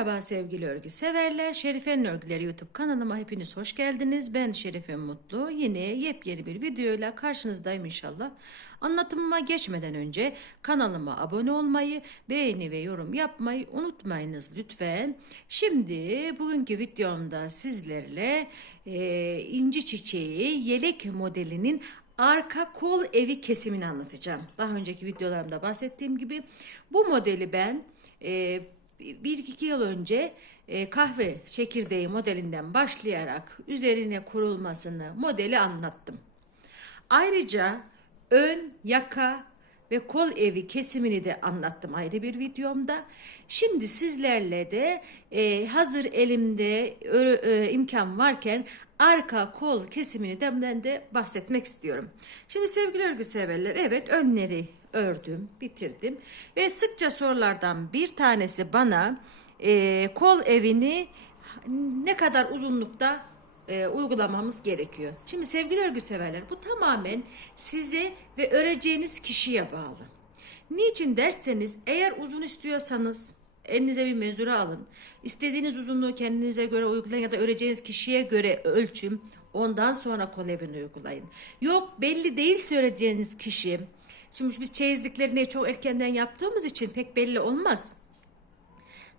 Merhaba sevgili örgü severler. Şerife'nin örgüleri YouTube kanalıma hepiniz hoş geldiniz. Ben Şerife Mutlu. Yine yepyeni bir videoyla karşınızdayım inşallah. Anlatımıma geçmeden önce kanalıma abone olmayı, beğeni ve yorum yapmayı unutmayınız lütfen. Şimdi bugünkü videomda sizlerle e, inci çiçeği yelek modelinin arka kol evi kesimini anlatacağım. Daha önceki videolarımda bahsettiğim gibi bu modeli ben e, bir iki yıl önce e, kahve çekirdeği modelinden başlayarak üzerine kurulmasını, modeli anlattım. Ayrıca ön, yaka ve kol evi kesimini de anlattım ayrı bir videomda. Şimdi sizlerle de e, hazır elimde imkan varken arka kol kesimini de de bahsetmek istiyorum. Şimdi sevgili örgü severler evet önleri ördüm, bitirdim ve sıkça sorulardan bir tanesi bana e, kol evini ne kadar uzunlukta e, uygulamamız gerekiyor. Şimdi sevgili örgü severler bu tamamen size ve öreceğiniz kişiye bağlı. Niçin derseniz eğer uzun istiyorsanız elinize bir mezura alın. İstediğiniz uzunluğu kendinize göre uygulayın ya da öreceğiniz kişiye göre ölçüm. Ondan sonra kol evini uygulayın. Yok belli değilse öreceğiniz kişi. Şimdi biz çeyizliklerini çok erkenden yaptığımız için pek belli olmaz.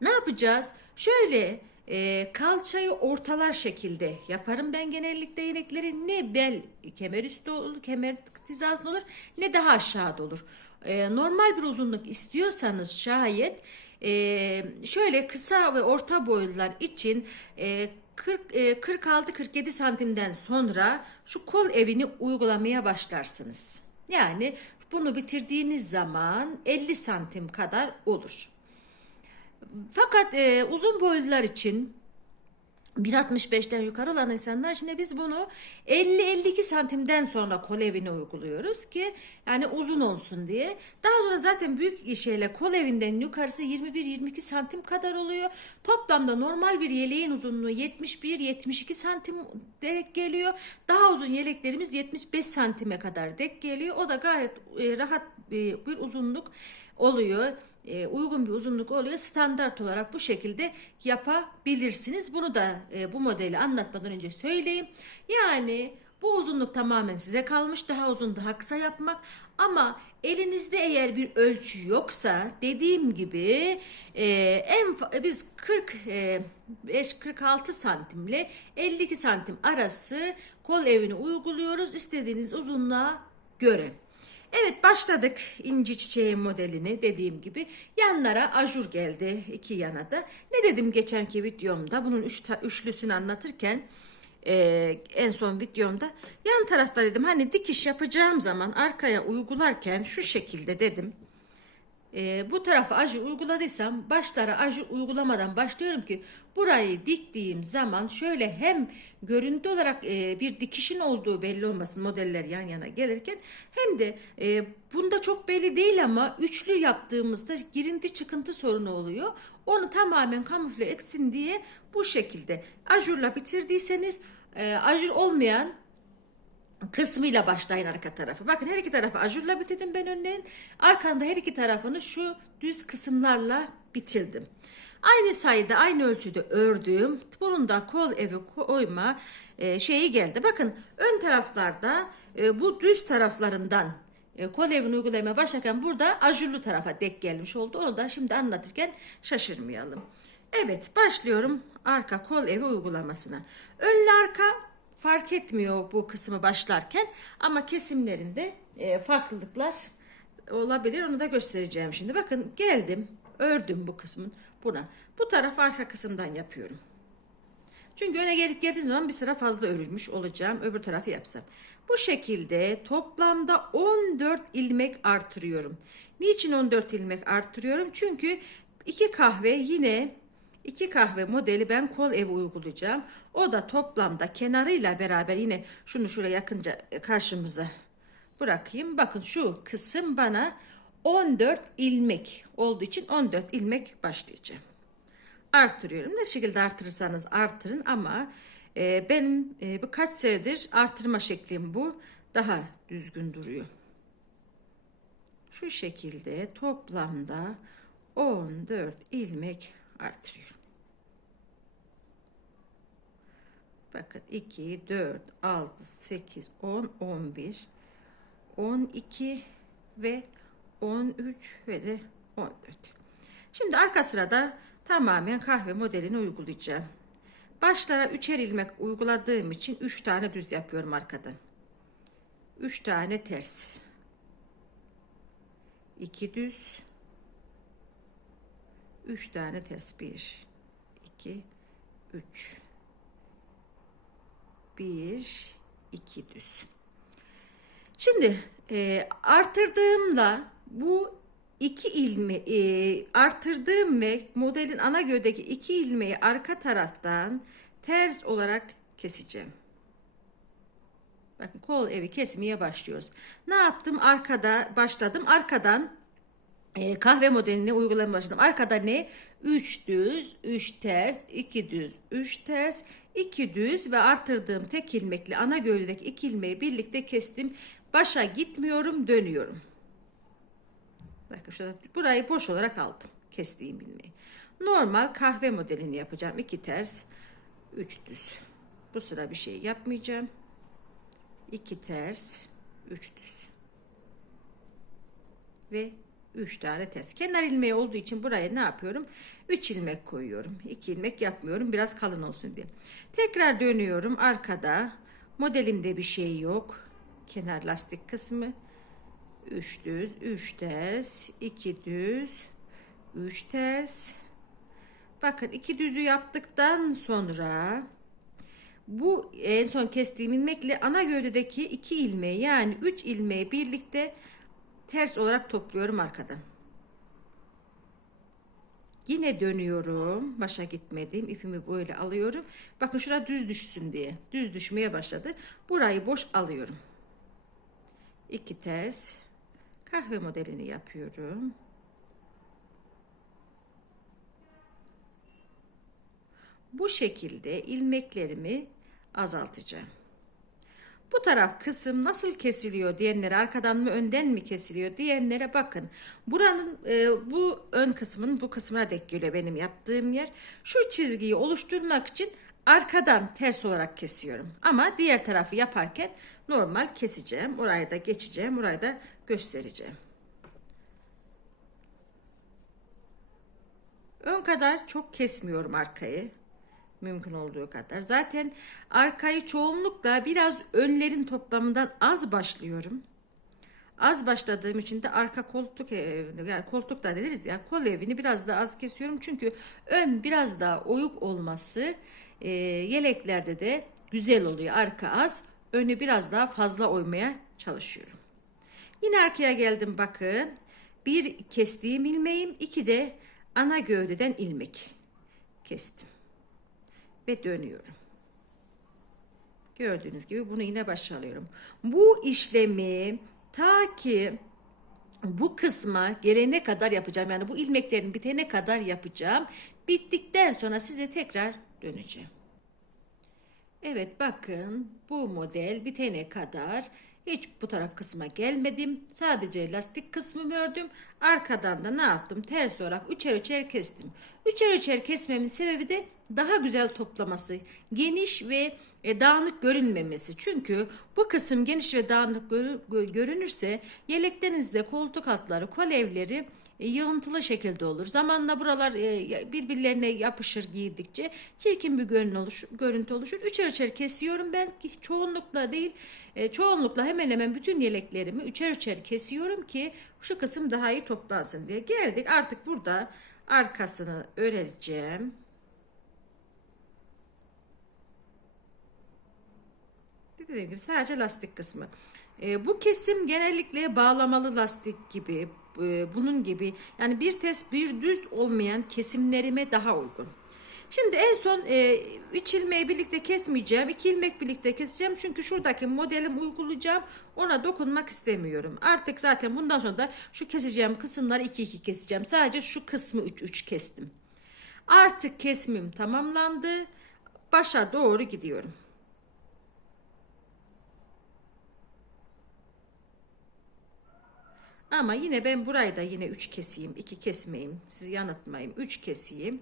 Ne yapacağız? Şöyle e, kalçayı ortalar şekilde yaparım ben genellikle inekleri. Ne bel kemer üstü olur, kemer hizasında olur ne daha aşağıda olur. E, normal bir uzunluk istiyorsanız şayet e, şöyle kısa ve orta boylular için e, 40 e, 46-47 santimden sonra şu kol evini uygulamaya başlarsınız. Yani bunu bitirdiğiniz zaman 50 santim kadar olur. Fakat e, uzun boylular için 1.65'ten yukarı olan insanlar şimdi biz bunu 50-52 santimden sonra kol evine uyguluyoruz ki yani uzun olsun diye. Daha sonra zaten büyük şeyle kol evinden yukarısı 21-22 santim kadar oluyor. Toplamda normal bir yeleğin uzunluğu 71-72 santim dek geliyor. Daha uzun yeleklerimiz 75 santime kadar dek geliyor. O da gayet e, rahat e, bir uzunluk oluyor e, uygun bir uzunluk oluyor. Standart olarak bu şekilde yapabilirsiniz. Bunu da e, bu modeli anlatmadan önce söyleyeyim. Yani bu uzunluk tamamen size kalmış. Daha uzun daha kısa yapmak. Ama elinizde eğer bir ölçü yoksa dediğim gibi e, en biz 40 e, 46 santimle 52 santim arası kol evini uyguluyoruz. İstediğiniz uzunluğa göre. Evet başladık inci çiçeği modelini dediğim gibi. Yanlara ajur geldi iki yana da. Ne dedim geçenki videomda? Bunun üç üçlüsünü anlatırken e, en son videomda yan tarafta dedim hani dikiş yapacağım zaman arkaya uygularken şu şekilde dedim e, bu tarafa ajur uyguladıysam başlara ajur uygulamadan başlıyorum ki burayı diktiğim zaman şöyle hem görüntü olarak e, bir dikişin olduğu belli olmasın modeller yan yana gelirken hem de e, bunda çok belli değil ama üçlü yaptığımızda girinti çıkıntı sorunu oluyor. Onu tamamen kamufle etsin diye bu şekilde ajurla bitirdiyseniz e, ajur olmayan kısmıyla başlayın arka tarafı. Bakın her iki tarafı ajurla bitirdim ben önlerin. Arkanda her iki tarafını şu düz kısımlarla bitirdim. Aynı sayıda aynı ölçüde ördüğüm bunun da kol evi koyma e, şeyi geldi. Bakın ön taraflarda e, bu düz taraflarından e, kol evini uygulamaya başlarken burada ajurlu tarafa dek gelmiş oldu. Onu da şimdi anlatırken şaşırmayalım. Evet başlıyorum arka kol evi uygulamasına. Önlü arka fark etmiyor bu kısmı başlarken ama kesimlerinde e, farklılıklar olabilir. Onu da göstereceğim şimdi. Bakın geldim ördüm bu kısmın buna. Bu taraf arka kısımdan yapıyorum. Çünkü öne gelip geldiğim zaman bir sıra fazla örülmüş olacağım. Öbür tarafı yapsam. Bu şekilde toplamda 14 ilmek artırıyorum. Niçin 14 ilmek artırıyorum? Çünkü iki kahve yine İki kahve modeli ben kol evi uygulayacağım. O da toplamda kenarıyla beraber yine şunu şuraya yakınca karşımıza bırakayım. Bakın şu kısım bana 14 ilmek olduğu için 14 ilmek başlayacağım. Artırıyorum. Ne şekilde artırırsanız artırın ama e, benim e, birkaç senedir artırma şeklim bu. Daha düzgün duruyor. Şu şekilde toplamda 14 ilmek artırıyorum. Bakın 2, 4, 6, 8, 10, 11, 12 ve 13 ve de 14. Şimdi arka sırada tamamen kahve modelini uygulayacağım. Başlara üçer ilmek uyguladığım için 3 tane düz yapıyorum arkadan. 3 tane ters. 2 düz 3 tane ters. 1 2 3 1 2 düz. Şimdi e, artırdığımla bu iki ilme e, artırdığım ve modelin ana gövdeki iki ilmeği arka taraftan ters olarak keseceğim. Bakın kol evi kesmeye başlıyoruz. Ne yaptım? Arkada başladım. Arkadan e, kahve modelini uygulamaya başladım. Arkada ne? 3 düz, 3 ters, 2 düz, 3 ters, 2 düz ve artırdığım tek ilmekle ana gövdedeki iki ilmeği birlikte kestim. Başa gitmiyorum, dönüyorum. Bakın şurada burayı boş olarak aldım. Kestiğim ilmeği. Normal kahve modelini yapacağım. 2 ters, 3 düz. Bu sıra bir şey yapmayacağım. 2 ters, 3 düz. Ve 3 tane ters. Kenar ilmeği olduğu için buraya ne yapıyorum? 3 ilmek koyuyorum. 2 ilmek yapmıyorum. Biraz kalın olsun diye. Tekrar dönüyorum. Arkada modelimde bir şey yok. Kenar lastik kısmı. 3 düz, 3 ters, 2 düz, 3 ters. Bakın iki düzü yaptıktan sonra bu en son kestiğim ilmekle ana gövdedeki iki ilmeği yani 3 ilmeği birlikte ters olarak topluyorum arkadan. Yine dönüyorum. Başa gitmedim. İpimi böyle alıyorum. Bakın şurada düz düşsün diye. Düz düşmeye başladı. Burayı boş alıyorum. İki ters. Kahve modelini yapıyorum. Bu şekilde ilmeklerimi azaltacağım. Bu taraf kısım nasıl kesiliyor diyenlere arkadan mı önden mi kesiliyor diyenlere bakın. Buranın e, bu ön kısmın bu kısmına dek geliyor benim yaptığım yer. Şu çizgiyi oluşturmak için arkadan ters olarak kesiyorum. Ama diğer tarafı yaparken normal keseceğim. Orayı da geçeceğim. Orayı da göstereceğim. Ön kadar çok kesmiyorum arkayı mümkün olduğu kadar. Zaten arkayı çoğunlukla biraz önlerin toplamından az başlıyorum. Az başladığım için de arka koltuk evini yani koltuk da deriz ya kol evini biraz daha az kesiyorum. Çünkü ön biraz daha oyuk olması e, yeleklerde de güzel oluyor. Arka az önü biraz daha fazla oymaya çalışıyorum. Yine arkaya geldim bakın. Bir kestiğim ilmeğim iki de ana gövdeden ilmek kestim ve dönüyorum. Gördüğünüz gibi bunu yine başa. Bu işlemi ta ki bu kısma gelene kadar yapacağım. Yani bu ilmeklerin bitene kadar yapacağım. Bittikten sonra size tekrar döneceğim. Evet bakın bu model bitene kadar hiç bu taraf kısma gelmedim. Sadece lastik kısmımı ördüm. Arkadan da ne yaptım? Ters olarak üçer üçer kestim. Üçer üçer kesmemin sebebi de daha güzel toplaması, geniş ve e, dağınık görünmemesi. Çünkü bu kısım geniş ve dağınık görünürse yeleklerinizde koltuk altları, kol evleri e, yığıntılı şekilde olur. Zamanla buralar e, birbirlerine yapışır giydikçe çirkin bir görüntü oluşur. Üçer üçer kesiyorum ben çoğunlukla değil çoğunlukla hemen hemen bütün yeleklerimi üçer üçer kesiyorum ki şu kısım daha iyi toplansın diye. Geldik artık burada arkasını öreceğim. Dediğim gibi sadece lastik kısmı. E, bu kesim genellikle bağlamalı lastik gibi e, bunun gibi yani bir test bir düz olmayan kesimlerime daha uygun. Şimdi en son 3 e, ilmeği birlikte kesmeyeceğim. 2 ilmek birlikte keseceğim. Çünkü şuradaki modelim uygulayacağım. Ona dokunmak istemiyorum. Artık zaten bundan sonra da şu keseceğim kısımları 2 2 keseceğim. Sadece şu kısmı 3 3 kestim. Artık kesmim tamamlandı. Başa doğru gidiyorum. Ama yine ben burayı da yine 3 keseyim. 2 kesmeyeyim. Sizi yanıltmayayım. 3 keseyim.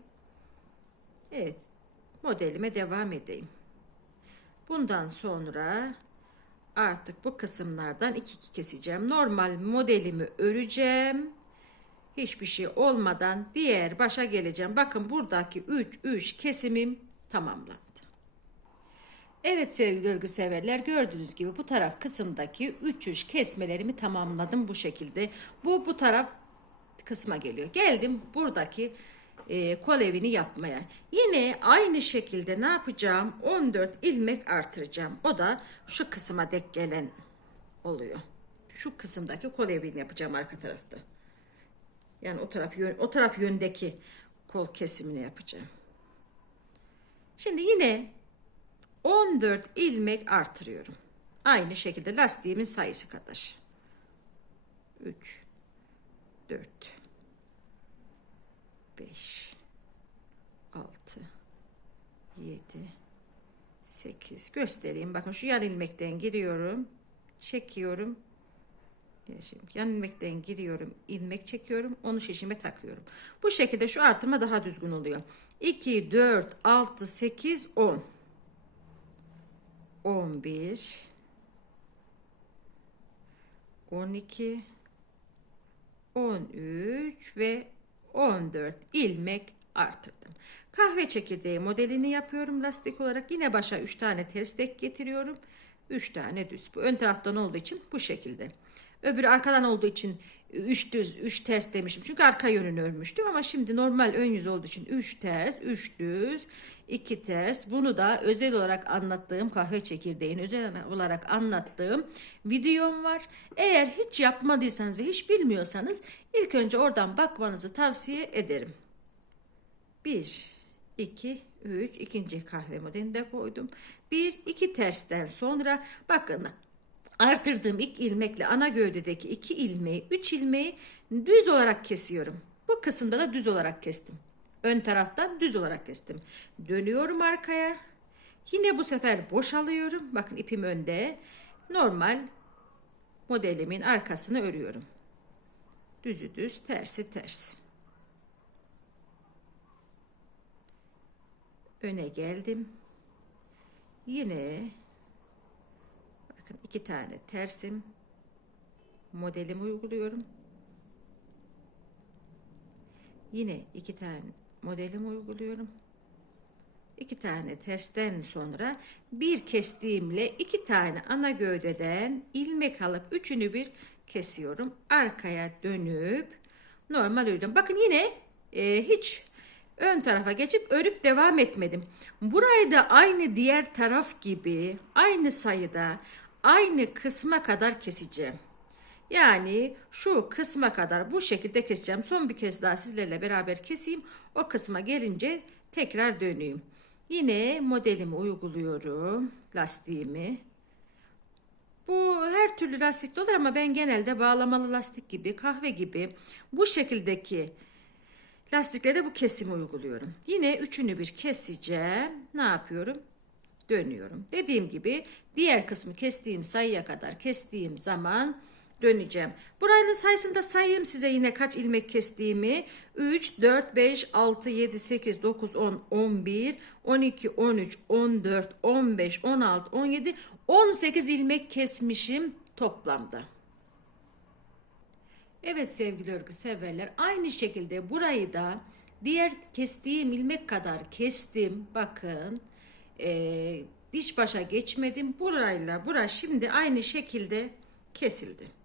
Evet. Modelime devam edeyim. Bundan sonra artık bu kısımlardan iki iki keseceğim. Normal modelimi öreceğim. Hiçbir şey olmadan diğer başa geleceğim. Bakın buradaki 3 3 kesimim tamamlandı. Evet sevgili örgü severler gördüğünüz gibi bu taraf kısımdaki 3 3 kesmelerimi tamamladım bu şekilde. Bu bu taraf kısma geliyor. Geldim buradaki e, kol evini yapmaya. Yine aynı şekilde ne yapacağım? 14 ilmek artıracağım. O da şu kısma dek gelen oluyor. Şu kısımdaki kol evini yapacağım arka tarafta. Yani o taraf yön, o taraf yöndeki kol kesimini yapacağım. Şimdi yine 14 ilmek artırıyorum. Aynı şekilde lastiğimin sayısı kadar. 3 4 5 6 7 8 göstereyim. Bakın şu yan ilmekten giriyorum. Çekiyorum. Yan ilmekten giriyorum. ilmek çekiyorum. Onu şişime takıyorum. Bu şekilde şu artırma daha düzgün oluyor. 2 4 6 8 10 11 12 13 ve 14 ilmek artırdım. Kahve çekirdeği modelini yapıyorum lastik olarak. Yine başa 3 tane ters tek getiriyorum. 3 tane düz. Bu ön taraftan olduğu için bu şekilde. Öbürü arkadan olduğu için 3 düz, 3 ters demişim. Çünkü arka yönünü örmüştüm ama şimdi normal ön yüz olduğu için 3 ters, 3 düz, 2 ters. Bunu da özel olarak anlattığım kahve çekirdeğini özel olarak anlattığım videom var. Eğer hiç yapmadıysanız ve hiç bilmiyorsanız ilk önce oradan bakmanızı tavsiye ederim. 1 2 3 ikinci kahve modelini de koydum. 1 2 tersten sonra bakın artırdığım ilk ilmekle ana gövdedeki iki ilmeği, üç ilmeği düz olarak kesiyorum. Bu kısımda da düz olarak kestim. Ön taraftan düz olarak kestim. Dönüyorum arkaya. Yine bu sefer boşalıyorum. Bakın ipim önde. Normal modelimin arkasını örüyorum. Düzü düz, tersi ters. Öne geldim. Yine Bakın iki tane tersim modelimi uyguluyorum. Yine iki tane modelimi uyguluyorum. İki tane tersten sonra bir kestiğimle iki tane ana gövdeden ilmek alıp üçünü bir kesiyorum. Arkaya dönüp normal örüyorum. Bakın yine e, hiç ön tarafa geçip örüp devam etmedim. Burayı da aynı diğer taraf gibi aynı sayıda aynı kısma kadar keseceğim. Yani şu kısma kadar bu şekilde keseceğim. Son bir kez daha sizlerle beraber keseyim. O kısma gelince tekrar döneyim. Yine modelimi uyguluyorum. Lastiğimi. Bu her türlü lastikli olur ama ben genelde bağlamalı lastik gibi, kahve gibi bu şekildeki lastiklerde bu kesimi uyguluyorum. Yine üçünü bir keseceğim. Ne yapıyorum? Dönüyorum. Dediğim gibi diğer kısmı kestiğim sayıya kadar kestiğim zaman döneceğim. Buranın sayısında sayayım size yine kaç ilmek kestiğimi. 3, 4, 5, 6, 7, 8, 9, 10, 11, 12, 13, 14, 15, 16, 17, 18 ilmek kesmişim toplamda. Evet sevgili örgü severler aynı şekilde burayı da diğer kestiğim ilmek kadar kestim. Bakın e, diş başa geçmedim. Burayla bura şimdi aynı şekilde kesildi.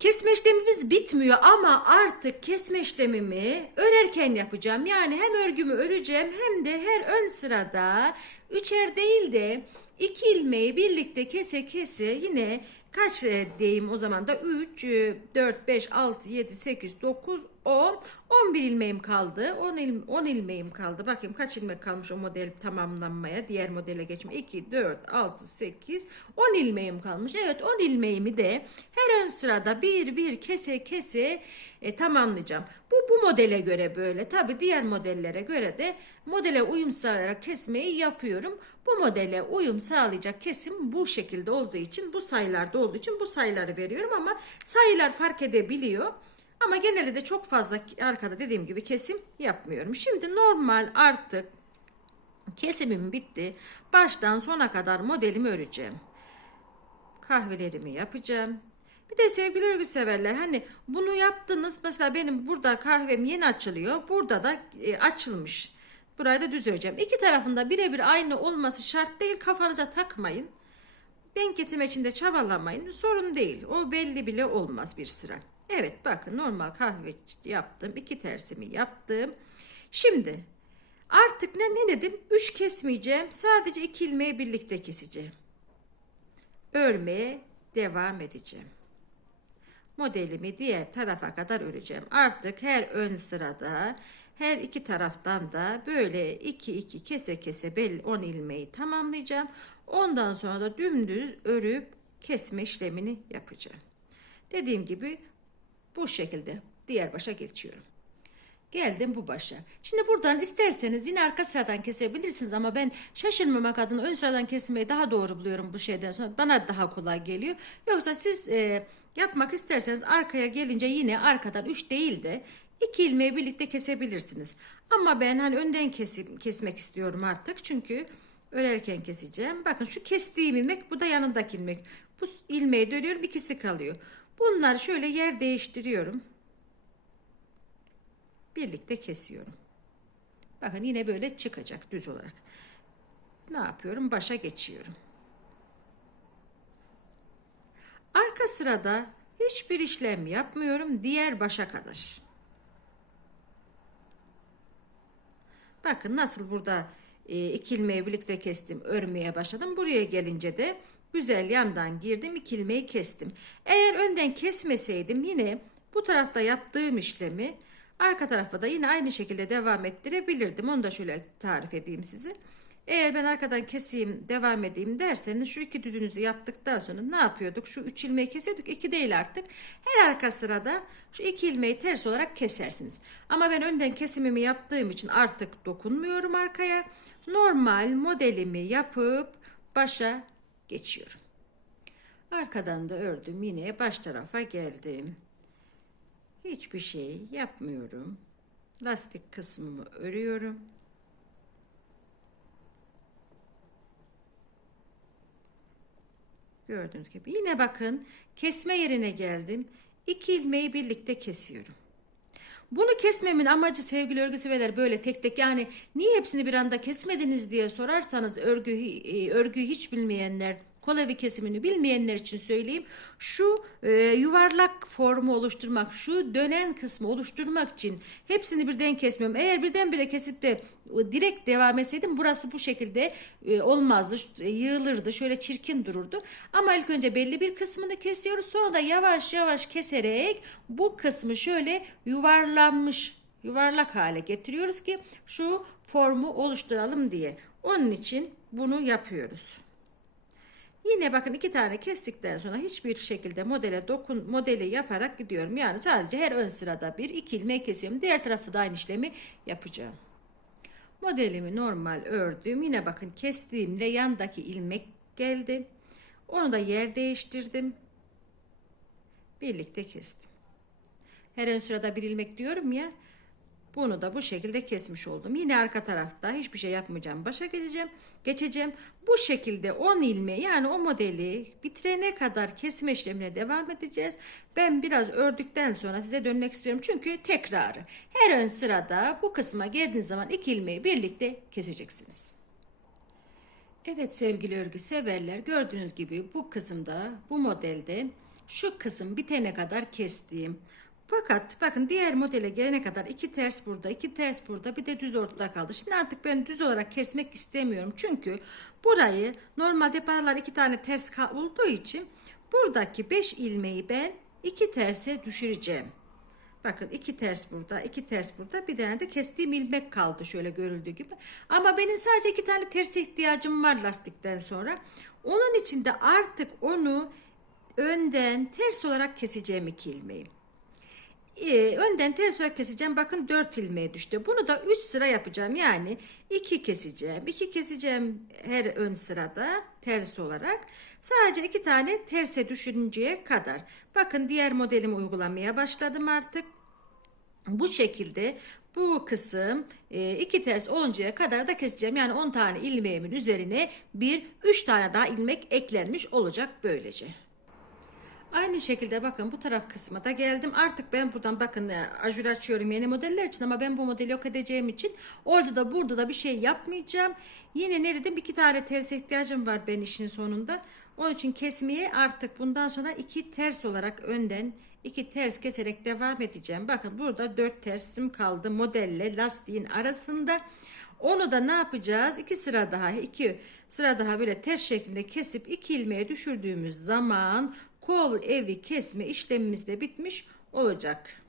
Kesme işlemimiz bitmiyor ama artık kesme işlemimi örerken yapacağım. Yani hem örgümü öreceğim hem de her ön sırada üçer değil de iki ilmeği birlikte kese kese yine kaç diyeyim o zaman da 3, 4, 5, 6, 7, 8, 9, 10, 11 ilmeğim kaldı. 10, il, 10 ilmeğim kaldı. Bakayım kaç ilmek kalmış o model tamamlanmaya. Diğer modele geçme. 2, 4, 6, 8, 10 ilmeğim kalmış. Evet 10 ilmeğimi de her ön sırada bir bir kese kese e, tamamlayacağım. Bu bu modele göre böyle. Tabi diğer modellere göre de modele uyum sağlayarak kesmeyi yapıyorum. Bu modele uyum sağlayacak kesim bu şekilde olduğu için bu sayılarda olduğu için bu sayıları veriyorum ama sayılar fark edebiliyor. Ama genelde de çok fazla arkada dediğim gibi kesim yapmıyorum. Şimdi normal artık Kesimim bitti. Baştan sona kadar modelimi öreceğim. Kahvelerimi yapacağım. Bir de sevgili örgü hani bunu yaptınız mesela benim burada kahvem yeni açılıyor. Burada da e, açılmış. Burayı da düz öreceğim. İki tarafında birebir aynı olması şart değil. Kafanıza takmayın. Denk getirmek için de çabalamayın. Sorun değil. O belli bile olmaz bir sıra. Evet bakın normal kahve yaptım. iki tersimi yaptım. Şimdi artık ne, ne dedim? Üç kesmeyeceğim. Sadece iki ilmeği birlikte keseceğim. Örmeye devam edeceğim. Modelimi diğer tarafa kadar öreceğim. Artık her ön sırada her iki taraftan da böyle iki iki kese kese belli 10 ilmeği tamamlayacağım. Ondan sonra da dümdüz örüp kesme işlemini yapacağım. Dediğim gibi bu şekilde diğer başa geçiyorum. Geldim bu başa. Şimdi buradan isterseniz yine arka sıradan kesebilirsiniz ama ben şaşırmamak adına ön sıradan kesmeyi daha doğru buluyorum bu şeyden sonra. Bana daha kolay geliyor. Yoksa siz e, yapmak isterseniz arkaya gelince yine arkadan 3 değil de 2 ilmeği birlikte kesebilirsiniz. Ama ben hani önden kesim, kesmek istiyorum artık. Çünkü örerken keseceğim. Bakın şu kestiğim ilmek bu da yanındaki ilmek. Bu ilmeği dönüyorum ikisi kalıyor. Bunları şöyle yer değiştiriyorum birlikte kesiyorum. Bakın yine böyle çıkacak düz olarak. Ne yapıyorum? Başa geçiyorum. Arka sırada hiçbir işlem yapmıyorum diğer başa kadar. Bakın nasıl burada e, iki ilmeği birlikte kestim, örmeye başladım. Buraya gelince de güzel yandan girdim, iki ilmeği kestim. Eğer önden kesmeseydim yine bu tarafta yaptığım işlemi Arka tarafa da yine aynı şekilde devam ettirebilirdim. Onu da şöyle tarif edeyim size. Eğer ben arkadan keseyim devam edeyim derseniz şu iki düzünüzü yaptıktan sonra ne yapıyorduk? Şu üç ilmeği kesiyorduk. iki değil artık. Her arka sırada şu iki ilmeği ters olarak kesersiniz. Ama ben önden kesimimi yaptığım için artık dokunmuyorum arkaya. Normal modelimi yapıp başa geçiyorum. Arkadan da ördüm. Yine baş tarafa geldim. Hiçbir şey yapmıyorum. Lastik kısmımı örüyorum. Gördüğünüz gibi. Yine bakın kesme yerine geldim. İki ilmeği birlikte kesiyorum. Bunu kesmemin amacı sevgili örgü severler böyle tek tek. Yani niye hepsini bir anda kesmediniz diye sorarsanız örgü e, örgüyü hiç bilmeyenler Kolevi kesimini bilmeyenler için söyleyeyim. Şu e, yuvarlak formu oluşturmak, şu dönen kısmı oluşturmak için hepsini birden kesmiyorum. Eğer birdenbire kesip de direkt devam etseydim burası bu şekilde e, olmazdı. E, yığılırdı. Şöyle çirkin dururdu. Ama ilk önce belli bir kısmını kesiyoruz. Sonra da yavaş yavaş keserek bu kısmı şöyle yuvarlanmış yuvarlak hale getiriyoruz ki şu formu oluşturalım diye. Onun için bunu yapıyoruz. Yine bakın iki tane kestikten sonra hiçbir şekilde modele dokun modeli yaparak gidiyorum. Yani sadece her ön sırada bir iki ilmek kesiyorum. Diğer tarafı da aynı işlemi yapacağım. Modelimi normal ördüm. Yine bakın kestiğimde yandaki ilmek geldi. Onu da yer değiştirdim. Birlikte kestim. Her ön sırada bir ilmek diyorum ya. Bunu da bu şekilde kesmiş oldum. Yine arka tarafta hiçbir şey yapmayacağım. Başa geçeceğim. Geçeceğim. Bu şekilde 10 ilmeği yani o modeli bitirene kadar kesme işlemine devam edeceğiz. Ben biraz ördükten sonra size dönmek istiyorum. Çünkü tekrarı. Her ön sırada bu kısma geldiğiniz zaman iki ilmeği birlikte keseceksiniz. Evet sevgili örgü severler gördüğünüz gibi bu kısımda bu modelde şu kısım bitene kadar kestiğim fakat bakın diğer modele gelene kadar iki ters burada, iki ters burada, bir de düz ortada kaldı. Şimdi artık ben düz olarak kesmek istemiyorum. Çünkü burayı normalde paralar iki tane ters olduğu için buradaki beş ilmeği ben iki terse düşüreceğim. Bakın iki ters burada, iki ters burada. Bir tane de kestiğim ilmek kaldı şöyle görüldüğü gibi. Ama benim sadece iki tane ters ihtiyacım var lastikten sonra. Onun için de artık onu önden ters olarak keseceğim iki ilmeği e, önden ters olarak keseceğim. Bakın 4 ilmeğe düştü. Bunu da 3 sıra yapacağım. Yani 2 keseceğim. 2 keseceğim her ön sırada ters olarak. Sadece 2 tane terse düşünceye kadar. Bakın diğer modelimi uygulamaya başladım artık. Bu şekilde bu kısım e, iki ters oluncaya kadar da keseceğim. Yani 10 tane ilmeğimin üzerine bir 3 tane daha ilmek eklenmiş olacak böylece. Aynı şekilde bakın bu taraf kısmı da geldim. Artık ben buradan bakın e, ajur açıyorum yeni modeller için ama ben bu modeli yok edeceğim için orada da burada da bir şey yapmayacağım. Yine ne dedim iki tane ters ihtiyacım var ben işin sonunda. Onun için kesmeye artık bundan sonra iki ters olarak önden iki ters keserek devam edeceğim. Bakın burada dört tersim kaldı modelle lastiğin arasında. Onu da ne yapacağız? İki sıra daha, iki sıra daha böyle ters şeklinde kesip iki ilmeğe düşürdüğümüz zaman kol evi kesme işlemimiz de bitmiş olacak.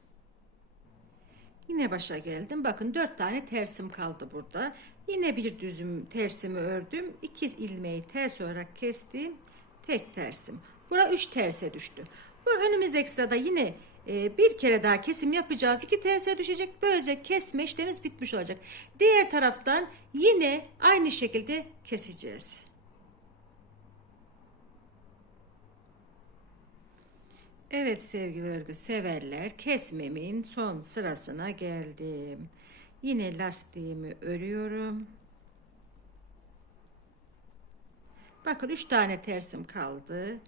Yine başa geldim. Bakın dört tane tersim kaldı burada. Yine bir düzüm tersimi ördüm. İki ilmeği ters olarak kestim. Tek tersim. Bura üç terse düştü. Bu önümüzdeki sırada yine e, bir kere daha kesim yapacağız. İki terse düşecek. Böylece kesme işlemimiz bitmiş olacak. Diğer taraftan yine aynı şekilde keseceğiz. Evet sevgili örgü severler kesmemin son sırasına geldim. Yine lastiğimi örüyorum. Bakın 3 tane tersim kaldı.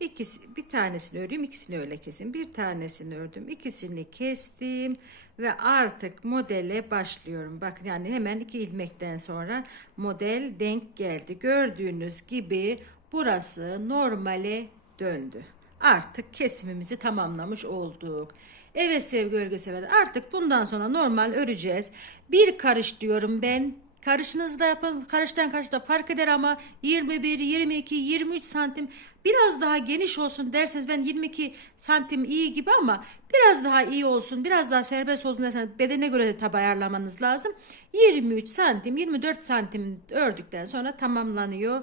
İkisi, bir tanesini öreyim, ikisini öyle kesin. Bir tanesini ördüm, ikisini kestim ve artık modele başlıyorum. Bakın yani hemen iki ilmekten sonra model denk geldi. Gördüğünüz gibi burası normale döndü. Artık kesimimizi tamamlamış olduk. Evet sevgili örgü artık bundan sonra normal öreceğiz. Bir karış diyorum ben Karışınızda yapın. Karıştan karışta fark eder ama 21, 22, 23 santim biraz daha geniş olsun derseniz ben 22 santim iyi gibi ama biraz daha iyi olsun, biraz daha serbest olsun derseniz bedene göre de tabi ayarlamanız lazım. 23 santim, 24 santim ördükten sonra tamamlanıyor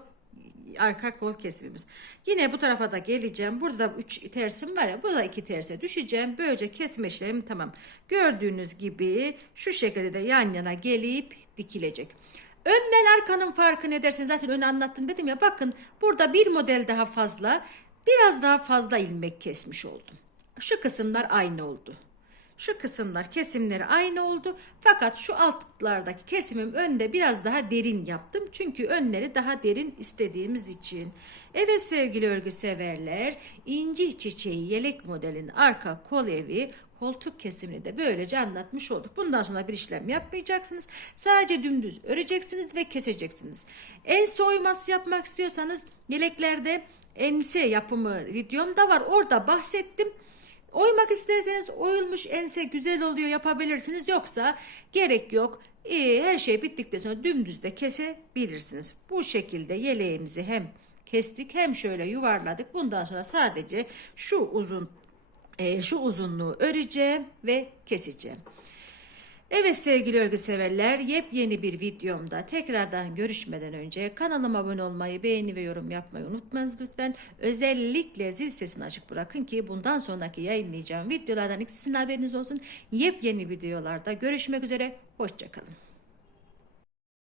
arka kol kesimimiz. Yine bu tarafa da geleceğim. Burada 3 tersim var ya. Bu da 2 terse düşeceğim. Böylece kesme işlemim tamam. Gördüğünüz gibi şu şekilde de yan yana gelip dikilecek. Önden arkanın farkı ne dersin? Zaten önü anlattım dedim ya. Bakın burada bir model daha fazla. Biraz daha fazla ilmek kesmiş oldum. Şu kısımlar aynı oldu. Şu kısımlar kesimleri aynı oldu. Fakat şu altlardaki kesimim önde biraz daha derin yaptım. Çünkü önleri daha derin istediğimiz için. Evet sevgili örgü severler, inci çiçeği yelek modelin arka kol evi koltuk kesimini de böylece anlatmış olduk. Bundan sonra bir işlem yapmayacaksınız. Sadece dümdüz öreceksiniz ve keseceksiniz. Ense oyması yapmak istiyorsanız yeleklerde ense yapımı videom da var. Orada bahsettim. Oymak isterseniz oyulmuş ense güzel oluyor yapabilirsiniz. Yoksa gerek yok. Ee, her şey bittikten sonra dümdüz de kesebilirsiniz. Bu şekilde yeleğimizi hem kestik hem şöyle yuvarladık. Bundan sonra sadece şu uzun e, şu uzunluğu öreceğim ve keseceğim. Evet sevgili örgü severler yepyeni bir videomda tekrardan görüşmeden önce kanalıma abone olmayı, beğeni ve yorum yapmayı unutmayınız lütfen. Özellikle zil sesini açık bırakın ki bundan sonraki yayınlayacağım videolardan ikisinin haberiniz olsun. Yepyeni videolarda görüşmek üzere. Hoşçakalın.